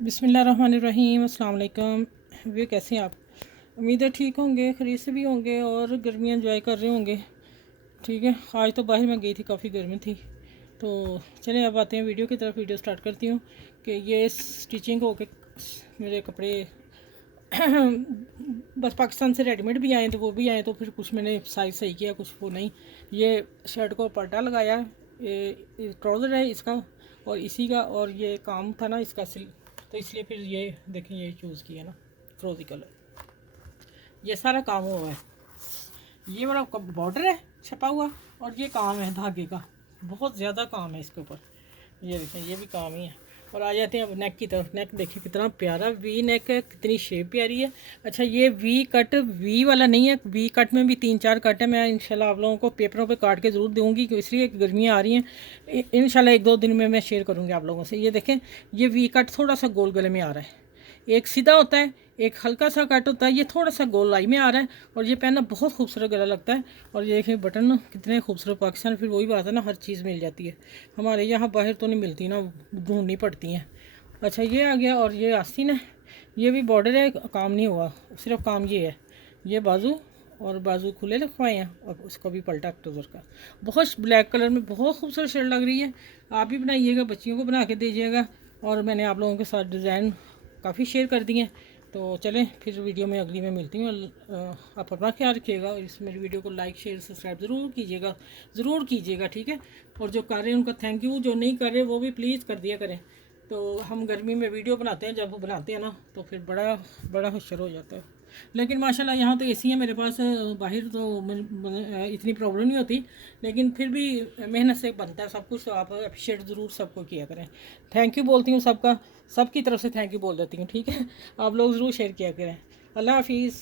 बिस्मिल्लाहिर्रहमानिर्रहीम। अस्सलाम वालेकुम। वे कैसे हैं आप? उम्मीद है ठीक होंगे, खरीद से भी होंगे और गर्मियाँ एंजॉय कर रहे होंगे। ठीक है, आज तो बाहर में गई थी, काफ़ी गर्मी थी। तो चलें अब आते हैं वीडियो की तरफ। वीडियो स्टार्ट करती हूँ कि ये स्टिचिंग हो के मेरे कपड़े बस पाकिस्तान से रेडीमेड भी आए तो वो भी आए, तो फिर कुछ मैंने साइज़ सही किया, कुछ वो नहीं। ये शर्ट को पल्टा लगाया, ये ट्राउज़र है इसका और इसी का, और ये काम था ना इसका तो इसलिए फिर ये देखें, ये चूज़ किया ना फ्रोज़ी कलर। ये सारा काम हुआ है, ये वाला बॉर्डर है छपा हुआ और ये काम है धागे का, बहुत ज़्यादा काम है इसके ऊपर। ये देखें, ये भी काम ही है। और आ जाते हैं अब नेक की तरफ। नेक देखिए कितना प्यारा वी नेक है, कितनी शेप प्यारी है। अच्छा, ये वी कट वी वाला नहीं है, वी कट में भी 3-4 कट है। मैं इंशाल्लाह आप लोगों को पेपरों पे काट के ज़रूर दूँगी, इसलिए गर्मियाँ आ रही हैं। इंशाल्लाह 1-2 दिन में मैं शेयर करूँगी आप लोगों से। ये देखें, ये वी कट थोड़ा सा गोल गले में आ रहा है, एक सीधा होता है, एक हल्का सा कट होता है, ये थोड़ा सा गोल लाई में आ रहा है। और ये पहनना बहुत खूबसूरत गला लगता है। और ये देखिए बटन कितने खूबसूरत। पाकिस्तान फिर वही बात है ना, हर चीज़ मिल जाती है, हमारे यहाँ बाहर तो नहीं मिलती ना, ढूंढनी पड़ती हैं। अच्छा, ये आ गया। और ये आस्तीन है, ये भी बॉर्डर है, काम नहीं हुआ, सिर्फ काम ये है। ये बाजू और बाजू खुले रखवाए हैं और उसका भी पलटा ट्राउज़र का। बहुत ब्लैक कलर में बहुत खूबसूरत शर्ट लग रही है। आप भी बनाइएगा, बच्चियों को बना के दीजिएगा। और मैंने आप लोगों के साथ डिज़ाइन काफ़ी शेयर कर दिए हैं। तो चलें फिर वीडियो में अगली में मिलती हूँ। आप अपना ख्याल रखिएगा और इस मेरी वीडियो को लाइक शेयर सब्सक्राइब ज़रूर कीजिएगा, ठीक है। और जो कर रहे हैं उनका थैंक यू, जो नहीं कर रहे वो भी प्लीज़ कर दिया करें। तो हम गर्मी में वीडियो बनाते हैं, जब बनाते हैं ना तो फिर बड़ा बड़ा हुशर हो जाता है। लेकिन माशाल्लाह यहाँ तो एसी है मेरे पास, बाहर तो इतनी प्रॉब्लम नहीं होती। लेकिन फिर भी मेहनत से बनता है सब कुछ, तो आप अप्रिशिएट ज़रूर सबको किया करें। थैंक यू बोलती हूँ सबका, सबकी तरफ से थैंक यू बोल देती हूँ, ठीक है। आप लोग ज़रूर शेयर किया करें। अल्लाह हाफिज़।